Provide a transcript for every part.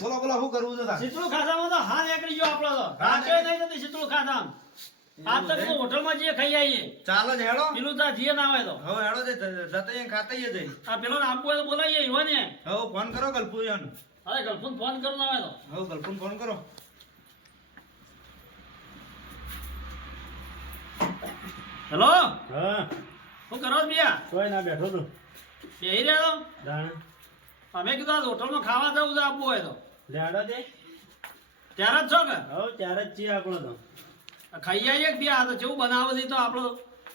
બોલો બોલો શું કરવું છે તાર? શીતળું ખાધામાં તો હા નીકળી ગયો આપણો તો રાત્રે નહીં નથી શીતળું ખાધામ આજ તો પેલું હોટલમાં જે ખાઈ આવીએ ચાલો જ હેડો. પેલું તો જીએ ના હોય તો હવે હેડો જતે ખાતા જઈ. આ પેલો આપવું હોય તો બોલાવીએ ઈવો ને હવે ફોન કરો ગલ્પુયન. અરે ગર્લફ્રેન્ડ ફોન કરો ના હોય તો હવે ગલ્પુન ફોન કરો. હેલો હા શું કરો છો બિયા કોઈ ના બેઠો તું બેહી રહ્યો દાણ અમે કીધું આ હોટલમાં ખાવા જવું છે આપવું હોય તો લેડો દે ત્યારે જ છો કે હવે ત્યારે જ છીએ આપણો તો ખાઈ આવીએ કે બિયા તો કેવું બનાવો છે તો આપણો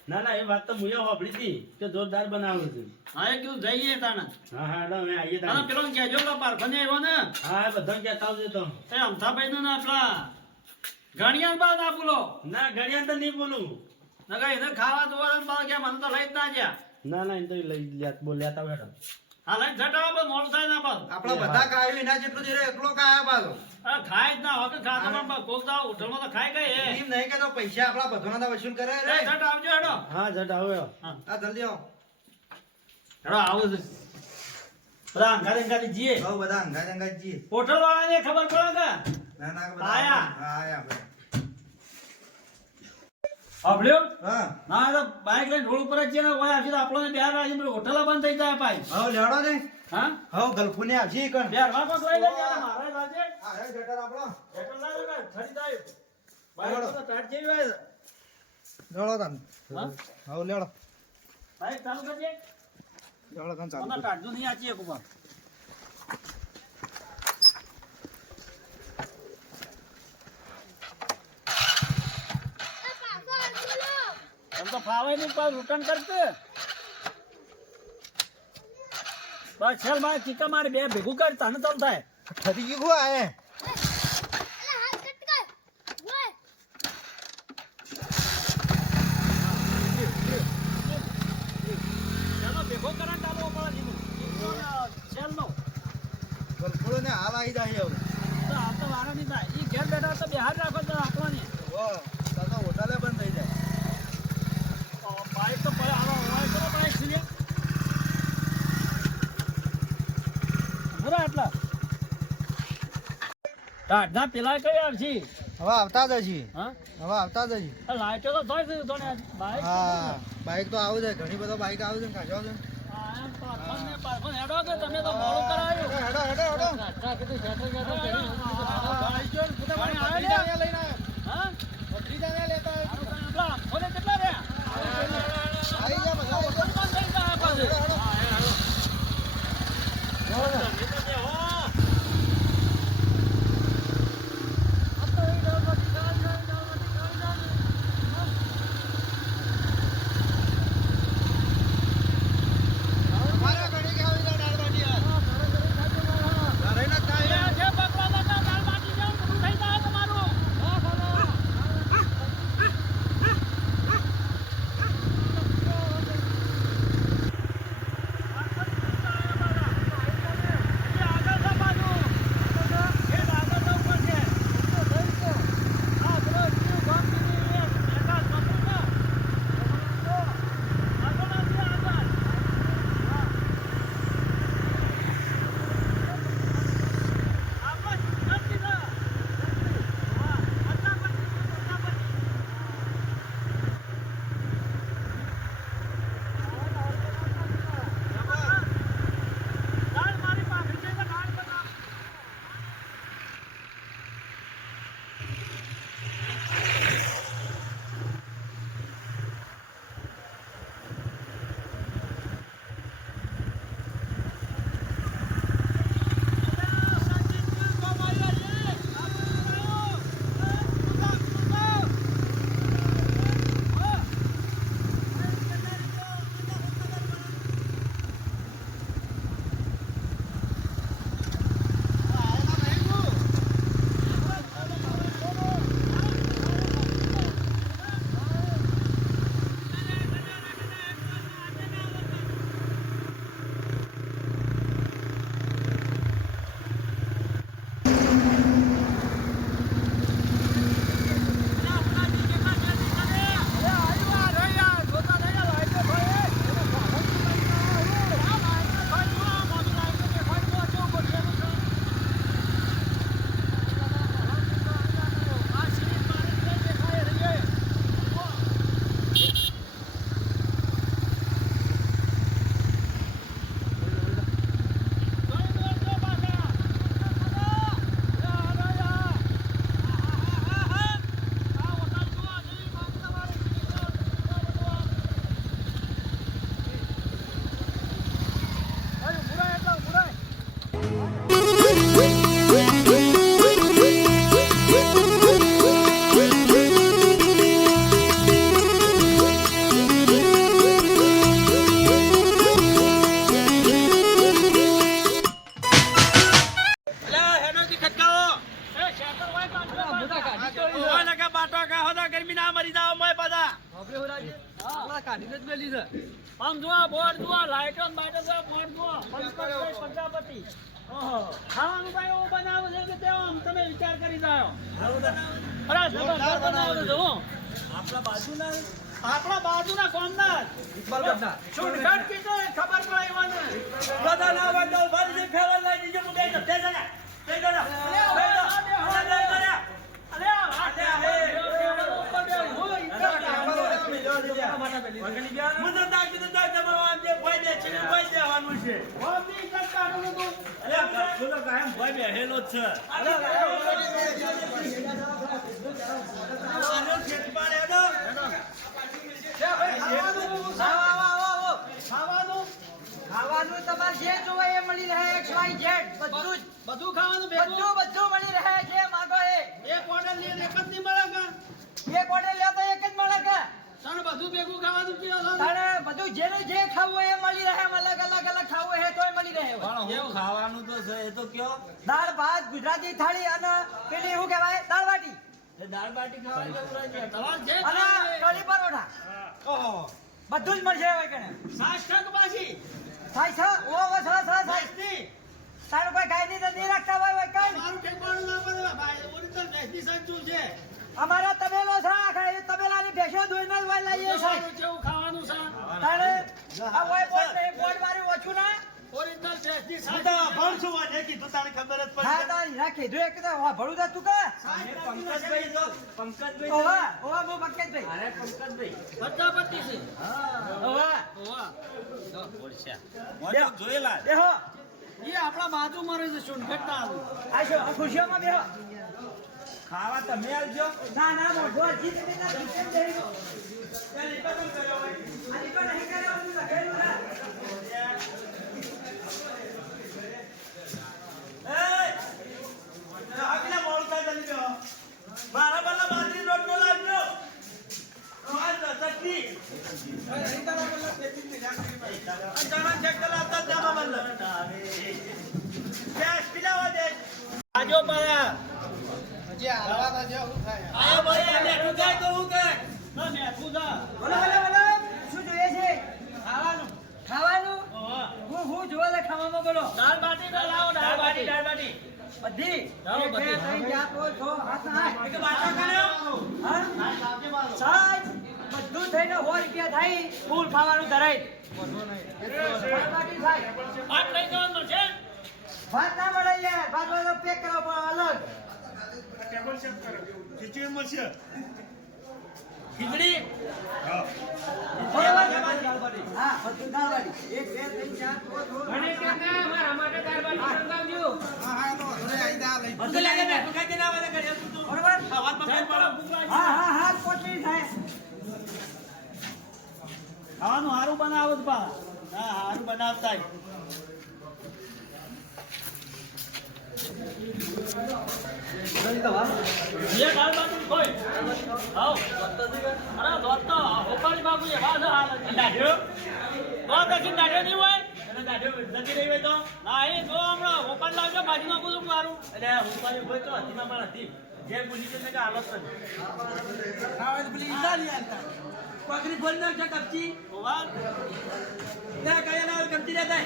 ના ના એ વાત તો મુએ વાપરી હતી કે જોરદાર બનાવું છું હા એ કીધું જઈએ તાને હા હા હેડો અમે આવીએ તાને તાણ. પેલો કહેજો પેલા પારખને આવ્યો ને હા એ બધા કહેતા આવજો તો એ અમથાભાઈ નું ને પેલા ઘણીયા બાદ ના બોલો ના ઘડિયા તો નહીં બોલું નકા એને ખાવા જોવા ને બાદ કે મને તો લઈ જ ના ગયા ના ના એ તો લઈ બોલ્યા તા બેઠો હા લઈ જટા પણ મોડું થાય ના પાછું આપણા બધા ખાયું એના જેટલું જ રે એકલો ખાયા પાછો. અરે ખાય જ ના વખત ખાતા કોક દાવ હોટલમાં તો ખાય કઈ હે એમ નહીં કે તો પૈસા આપણા બધાના વસૂલ કરે રે. એ જટ આવજો હેડો હા જટ આવ્યો હા આ જલ્દી આવો. હેડો આવું છે બધા અંગારે અંગારે જીએ હવે બધા અંગા અંગા જઈએ. હોટલ વાળાને ખબર પડે કે ના ના બધા આયા. હા, આયા બધા. આપડ્યો હા ના તો બાઈક લઈને રોડ ઉપર જ છે ને ઓય આવશે તો આપણને બેહાર રાખીને પેલી હોટલ બંધ થઈ જાય ભાઈ હવે લેડો ને. હા હવે ગલ્પુને આવશે ઈ કણ. બેહારમાં કોક લઈ લેજે મારે લાજે આ રે જટર આપણો. હોટલ ના રે ખરી જાય બાઈક તો ટાટ જેવી હોય છે. લેડો તન. હા હવે લેડો. બાઈક ચાલુ કરજે લેડો તન ચાલુ. મને ટાટનું નહીં આચી એક ઉપર એમ તો ફાવે નહીં પણ રિટર્ન કરશે બસ છેલ મારે ચીકા મારે બે ભેગું કર તને તો થાય ઠરી ગયું કોણ આયે? ચાલો ભેગો કરા ચાલો પડે છેલ નો ગલ્પુને હાલ આવી જાય હવે. તો આ તો વારા નહીં થાય એ ઘેર બેઠા તો બેહાર રાખો તો આપણને વાહ, તાર તો હોટલે બંધ થઈ જાય. બાઈક તો પડે આવો હોય કરો બાઈક છે બરા એટલા ટાઢા પેલા કઈ આવશે હવે આવતા જ હજી. હા હવે આવતા જ હજી. આ લાઈટો તો થઈ ગઈ તો ને બાઈક હા બાઈક તો આવું છે. ઘણી બધા બાઈક આવે છે ને ખાસા છે. પારખોન હેડો કે તમે તો મોડું કરાવ્યું હેડો હેડો હેડો. ટાઢા કીધું સેટલ સેટલ કરી હા આપણા ફોને કેટલા રહ્યા આવી જા બધા આવી જા. બંધ થઈ જાય પાછું. અમારે ઘણી કે આવી જા દાળ બાટી યાર. ઘરે ના થાય. જે પકડો ઓય નકા બાટો કા હોદા ગરમી ના મરી જાવ મોય બધા આમ જો બોર્ડ જો લાઈટો ને બાઈટો જો બોર્ડ જો પંચકર્ષ પ્રજાપતિ ઓહો ખાવાનું ભાઈ એવું બનાવે છે કે તેઓ આમ તમે વિચાર કરી જાઓ અરે જબરદસ્ત બનાવે છે હો આપણા બાજુના કોમદાર શું ઘટ કીધો ખબર પડે એવાને બધા ના વાંધો ભરી જે ફેરવા લઈ દીજો મુદે તો તે જણા તે જણા અરે આટે મુદે તાકી તો તાક તમારા જે ભાઈ બે છે ભાઈ દેવાનું છે હોબી કરતા નું તું અરે ખુલો કાયમ ભાઈ બેહેલો જ છે આનો ખેત પાડે તો ખાવાનું તમારે જે જોવે એ મળી રહે XYZ બધું જ બધું ખાવાનું ભેગું બધું મળી રહે જે માંગો એ એક ઓર્ડર લઈને એક જ નહીં મળે કે એક ઓર્ડર લ્યો તો એક જ મળે કે તને બધું ભેગું ખાવાનું કયો છો તારે બધું જેનું જે ખાવું હોય એ મળી રહે અલગ ખાવું હોય તોય મળી રહે ખાવાનું તો છે એ તો કયો દાળ ભાત ગુજરાતી થાળી અને પેલી શું કહેવાય દાળ બાટી દાળ બાટી ખાવાની જરૂર છે તમારે જે અને કઢી પરોઠા ઓહો બધું જ મળશે હોય કણે સાસ છક પાછી થાય છે ઓ સાસ સાસની તારું કોઈ ગાયની તો નહીં રાખતા હોય કઈ મારું ઠેકવાનું ના પડે ભાઈ ઓરિજિનલ ભેંસની સાચું છે અમારા તબેલો છે આખા તબેલાની ભેંસો દૂધને જ વાય લાવીએ છે ખાવાનું છે એવું ખાવાનું છે તારે આ હોય બોર્ડ મારી ઓછું ના ઓરિજિનલ ભેંસની હું સાચું તો ભણશું વાને કીધું તારે ખબર જ પડી હા તારી રાખી જો એક તો ભળું તો તું કે પંકજભાઈ જો પંકજભાઈ ઓવા હું પંકજભાઈ અરે પંકજભાઈ પ્રજાપતિ છે ઓવા ઓવા મોજો જોયેલા દેહો એ આપણા બાજુમાં રહે છે સુનખટના આશો આ ખુશીઓમાં બેહો ખાવા તમે આવજો ના મોઢો જીત ને ના કિચન દેહી પેલી પતંગ કર્યો હોય આની પર નહીં કર્યો હું લખેલું ના આગલા મોળ કા જલી ગયો મારા બલ્લા બાજરી રોટલો લાવજો આજ ચટણી અંજાના ચેક કરાતા જામા બલ્લા ગેસ પીલાવા દે આજો પાયા હજી હાલવા તો હું થાય આયો ભાઈ આ બેઠું જાય તો હું કરે ના મે પૂજા બોલો શું જોઈએ છે ખાવાનું ઓવા હું જોવા લે ખાવામાં બોલો દાળ બાટી તો લાવો દાળ બાટી બધી લાવો એક, બે, બધી. ત્રણ, ચાર, પાંચ, છ, સાત, આઠ. એક બાટો કર્યો હા? સાત. બધું થઈને 100 રૂપિયા થાય ફૂલ ખાવાનું ધરાય દાળ બાટી થાય. ભાત લઈ જવાનું મળશે ભાત ના મળે યાર ભાત વાળો પેક કરો પણ અલગ ખીચડી મળશે ખીચડી બરાબર? હા બધું દાળ બાટી 1, 2, 3, 4, 5, 6. અડધો લાગે બેઠું ખાઈ દેના વાળા કર્યો તું બરાબર? ખાવા પકડ પડો હા પોટલી થાય ખાવાનું સારું બનાવો જ પા હા હારું બનાવતા જે દાળ બાટી કોઈ આવ અરે દોસ્તો ઓપાળી બાબુ એ વાસ હાલ દાઢ્યો તો દક્ષિણ દાડે નહીં હોય અને દાઢ્યો નથી રહી હોય તો ના એ જો હમણાં ઓપાળ લાવજો બાજુમાં કુદું મારું એટલે હું પાછી હોય તો હતીમાં પણ હતી જે બોલી છે કે હાલત નથી પગડી બોલ નાખ છે કપચી ઓવા ના કયા ના કપચી રહેતા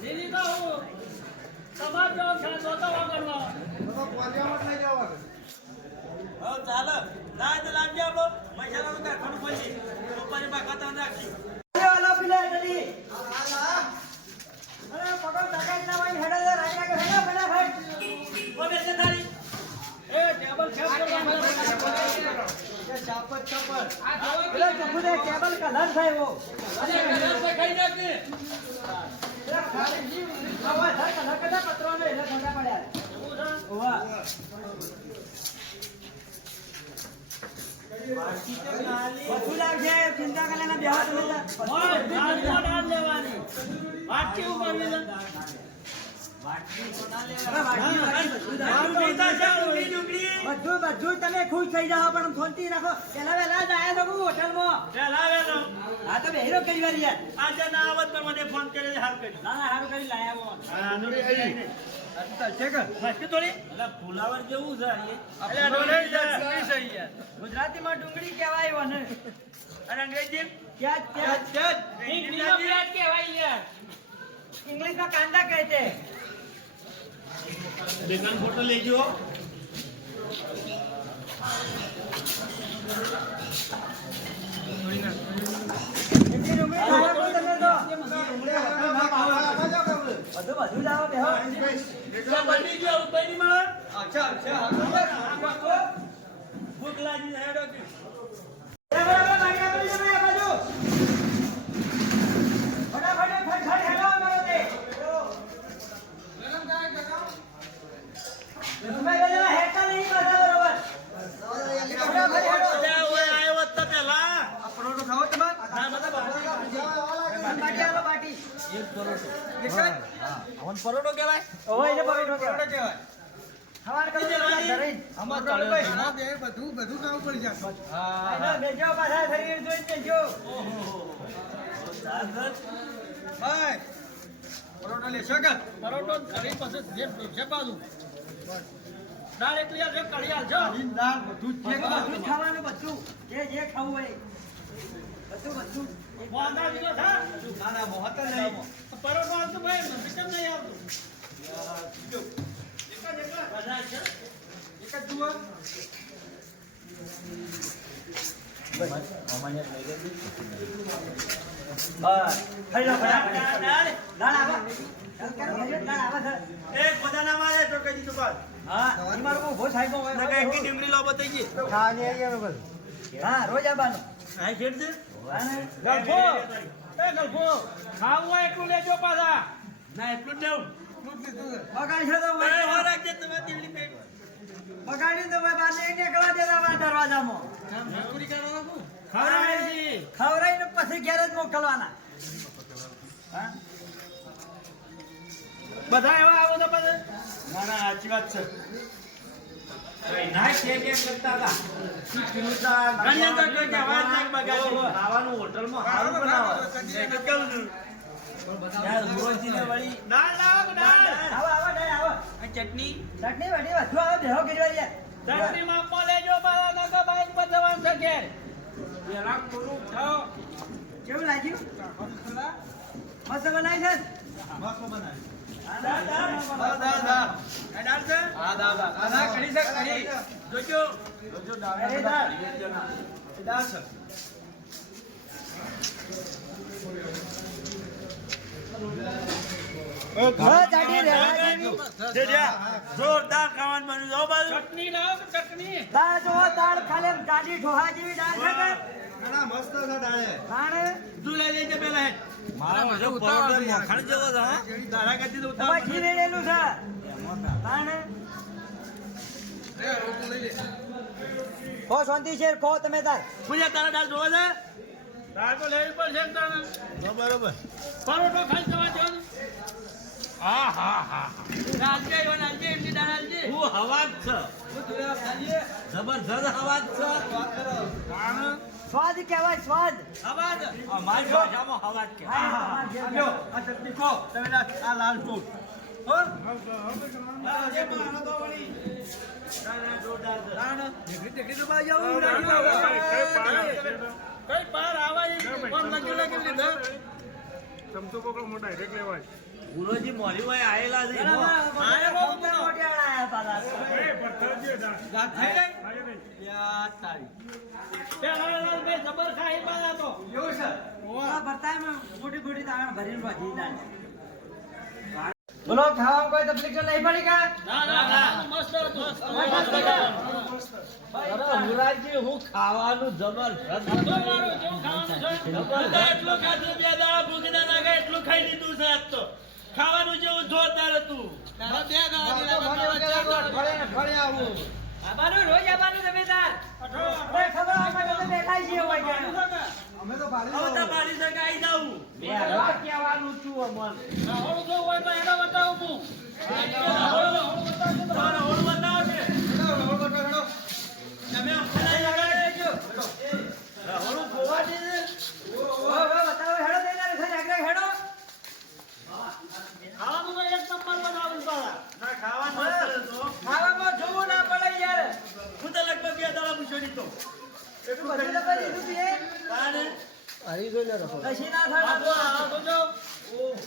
લીલી તો હું સમાજ જો છે જોતો વગરનો હો ચાલો ના તો લાવજો આપણો મસાલાનું કારખાનું ખોલી ઉપરની બાકાતા રાખી ઓલો પીલે જલ્દી અરે પકડ ટકાઈ ના હોય હેડે રાઈ નાખો હેડો ફટાફટ ઓ બેસે તારી એ ટેબલ છેપ કરવાનું પેલો ચપ્પુ દે ટેબલ કલર થાય વો ખાઈ નાખી આવા ધર કલર કદા પત્રો ને એટલે ઠંડા પડ્યા ઓવા બધું લાવશે ચિંતા કરે ના બેહો તમે દાળ લેવાની વાટકી ઉપાડવી છે બધું તમે ખુશ થઈ જાઓ પણ શાંતિ રાખો પેલા વેલા જ આયા છો હોટલમાં લાવેલો હા તો બેહીરો કરી વાર યાર આજે ના આવત પણ મને ફોન કરે હાર કરી ના સારું કરી લાયા હા નુરી મસ્તી થોડી એટલે ફુલાવર જેવું છે ગુજરાતીમાં ડુંગળી કહેવાય ઓને. અને અંગ્રેજી પ્યાજ. ઇંગ્લિશમાં પ્યાજ કહેવાય યાર. ઇંગ્લિશમાં કાંદા કહે છે. બેકન ફોટો લેજો એટલી ડુંગળી ખાવા પણ તમે તો. બધું જ આવે બેહો. બની ગયો બની મળે ભૂખ લાગી જાય ડોક્ટર બરાબર, બાકી આપણી જમાઈ આ બાજુ. ફટાફટ ફટફટ હેલો મારો તે. જમાઈ બધા હેઠા નહીં બધા બરોબર. ફટાફટ હેલો. આવ્યો તો પેલા બાટી આલો, બાટી. પરોટો કહેવાય ઓહો, એને પરોઠો કહેવાય. ખાવાનું કરો તો બધા ધરાઈ. બધું ખાવું પડી જશે. આના બેજો પાછા શરીર જોઈને બેજો. ભાઈ પરોઠા લેશો કે પરોઠો કરી પછી જે છે બાજુ. દાળ એકલી આ જે કડિયાલ છો. દાળ બધું જ છે કે બધું જ ખાવાનું, બધું જે ખાવું હોય બધું. વાંદા દીધો છે. ના ના મોહત નહીં પરોઠો આવતું ભાઈ મને કેમ નહીં આવતું? બધા છે. એક જ જુઓ બસ ખાઈ લો ફટાફટ. દાળ આવે. દાળ આવે છે. એક બધાના મારે તો કઈ દીધું બાદ હા, તમારું બહુ ભો સાહેબ હોય. ના કઈ ડુંગળી લો બતાઈ ગઈ હા, રોજ આવવાનું. આ શેડ છે હા ને? ગલ્ફો એ ગલ્ફો ખાવું હોય એટલું લેજો પાછા. ના એટલું જ દેવું બગાડશો તો ભાઈ ભાઈ. રાખજે તમે દેવલી પેટ બગાડી તો ભાઈ બહાર નહીં નીકળવા દેતા ભાઈ દરવાજામાં. ખવડાવીએ. ખવડાવીને પછી ઘેર જ મોકલવાના. હા? બધા એવા આવો તો પછી ના ના સાચી વાત છે ના કે કરતા હતા ઘણી અંદર કોઈ કહેવાય જ નહીં બગાડી ખાવાનું હોટલમાં સારું બનાવો કેવું છું યાર રોજીને વળી દાળ લાવો દાળ. આવો, આવો, ડાય, આવો. આ ચટણી ચટણી વટી વધુ આવે, બેહો ગીરવા દે. ચટણીમાં આપવા લેજો પાછા નકર બાઈક પર જવાનું છે ઘેર. પેલા પૂરું ખાઓ કેવું લાગ્યું? મસ્ત બનાવી છે? મસ્ત બનાવી દાળ દાળ દાળ દાળ દાળ આ દાળ છે હા દાળ દાળ ના કઢી છે કઢી જોજો જોજો અરે દાળ. દાળ છે હા, ચાટી રહેવા જેવી. જોરદાર ખાવાનું બન્યું જો બાજુ ચટણી લાવો કે ચટણી. દાળ જોવો, દાળ ખાલી આમ ગાડી ઢોહા જેવી દાળ છે કે? ના ના મસ્ત છે દાળ તાણે તું લઈ લેજે પેલા હેડ મારો જો પરોઠો મખણ જેવો છે હા દાડા કાઢી દઉં તમારે ઘી લઈ લેલું છે. તાણે હો શાંતિ છે, કહો તમે તાર. પૂજા તારા દાળ જોવા છે દાળ તો લેવી પડશે ને તને. બરોબર પરોઠો ખાઈ જવા દો ને. હા હા હા રાજ્ય એવા રાજ્ય એમની દાળ આવજે. હું હવા જ છે જબરજસ્ત હવા જ છે સ્વાદ કહેવાય, સ્વાદ. અવાજ. અમારી ભાષામાં હવા જ કહેવાય. હા, હા, હા. આપ્યો આ ચટણી ખો તમે આ લાલ ટોપ હો આજે મારો તો વળી. જોરદાર છે ટેકડી તો બાજુ આવું કઈ પાર આવા એ કોણ લગી લીધા. ગુરુજી મોરી ભાઈ આયેલા છે બરાબર, આયા બહુ બધા. મોટિયાળા આયા પાછા. દાળ થઈ ગઈ યા તારી પેલાલાલભાઈ જબર ખાઈ પાછા તો. એવું છે ઓલા ભરતામાં મોટી મોટી દાળ ભરીને ભાજી દાળ. બોલો, ખાવામાં કોઈ તકલીફ તો નહીં પડી કે? ના ના ના મસ્ત હતું. ગુરુજી હું ખાવાનું જબરજસ્ત તમારું જેવું ખાવાનું છે. એટલું ખાધું બે દાડા ભૂખ ના લાગે એટલું ખાઈ લીધું છે આજ તો ખાવાનું જેવું જોરદાર હતું ફળે આવું આબાનું રોજ આબાનું તમે તાર. અરે ખબર આપણે તો દેખાય છે હોય કે. અમે તો ભાડી હવે તો પાડી શકે આવી જાઉં કહેવાનું છું અમન રાહોળ જો હોય તો એને બતાવું હું. તમારે ઓળ બતાવો છે તમે અમને લગાડજો ઓળું ગોવા દે બતાવો, હેડો દઈ તારે છે, આગળ હેડો. ખાવાનું તો એક નંબર બનાવું પાછા. કશી ના થાય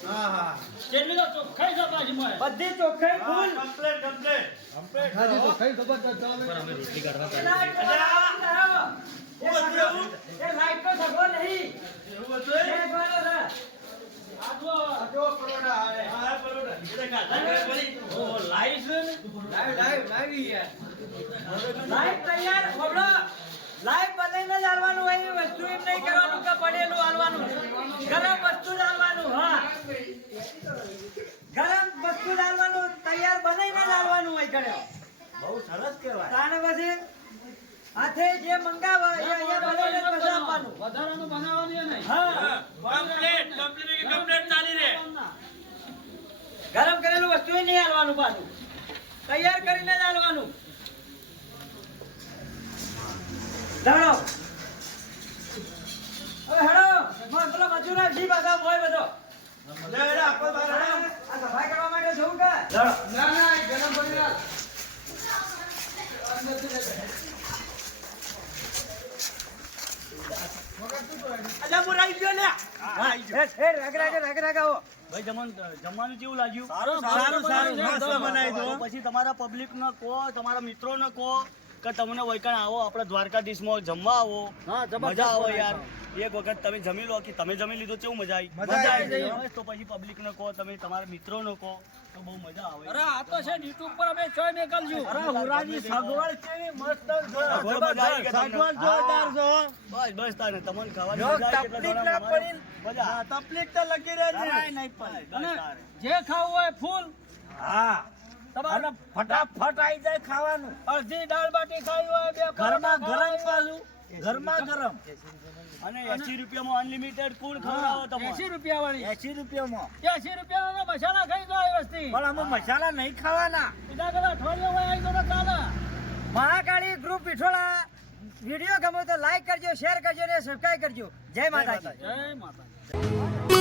હા હા કેટલી તો ચોખ્ખાઈ છે બાજુમાં. બધી ચોખ્ખાઈ ફૂલ કમ્પ્લેટ હાજી તો કઈ જબરદસ્ત ચાલે એ લાઈટ તો સગો નહીં એવું હતું એ ગોળો છે. આ જુઓ. જો કરોડા આવે હા બરોબર એટલે ગાધા પડી ઓ લાઈટ છે ને લાવી યાર લાઈટ તૈયાર ખોબડો લાઈટ બદલીને જ હાલવાનું હોય એ વસ્તુ એમ નહીં કરવાનું કે પડેલું હાલવાનું ગરમ વસ્તુ જ હાલવાનું હા ગરમ વસ્તુ જ હાલવાનું તૈયાર બનાવીને જ હાલવાનું હોય કર્યો બહુ સરસ કહેવાય તાણે પછી હાથે જે મંગાવે એ અહીંયા બનાવીને જ પછી આપવાનું વધારાનું બનાવવાનું એ નહીં. હા કમ્પ્લેટ ચાલી રે ગરમ કરેલું વસ્તુ નહીં હાલવાનું પાછું તૈયાર કરીને જ હાલવાનું દાડો હવે હેડો પેલો મજૂર જી બધા હોય બધો લે લે આપો બહાર હેડો. આ સફાઈ કરવા માટે જવું કે ના ના ગરમ પડી ના અલ્યા બોલાઈ ગયો લે રાગ આવો ભાઈ જમવાનું કેવું લાગ્યું સારું મસ્ત બનાવી દો પછી તમારા પબ્લિક ને કહો તમારા મિત્રો ને કહો કે તમને વૈકણ આવો આપણે દ્વારકાધીશમાં જમવા આવો મજા આવો યાર એક વખત તમે જમી લો કે તમે જમી લીધો કેવું મજા આવી મજા આવી. બસ તો પછી પબ્લિક ને કહો તમે તમારા મિત્રો ને કહો તો બહુ મજા આવે અરે આ તો છે YouTube પર અમે ચોય મેકલશું. અરે હુરાજી સગવડ કેવી મસ્ત છે સગવડ મજા આવી કે તમને? સગવડ જોરદાર છે હો. બસ તાને તમને ખાવાની જો મજા આવી એટલે તકલીફ ના તમારે પડી મજા હા, તકલીફ તો લગી રહે છે જરાય નહીં પડે. બસ અને તારે. જે ખાવું હોય ફૂલ હા તમારે અને ફટાફટ આવી જાય ખાવાનું અડધી દાળ બાટી ખાવી હોય બે ઘરમાં પરોઠા ગરમ પાછું ઘરમાં ગરમ અને 80 રૂપિયામાં અનલિમિટેડ ફૂડ ખવડાવો તમે 80 રૂપિયા વાળી 80 રૂપિયામાં 80 રૂપિયા મસાલા ખાઈ જાય વસ્તી પણ અમે મસાલા નહીં ખાવાના બીજા કદાચ અઠવાડિયા હોય આવી તો ચાલે. મહાકાળી ગ્રુપ વિઠોળા વિડીયો ગમે તો લાઈક કરજો શેર કરજો અને સબસ્ક્રાઇબ કરજો જય માતાજી જય માતા.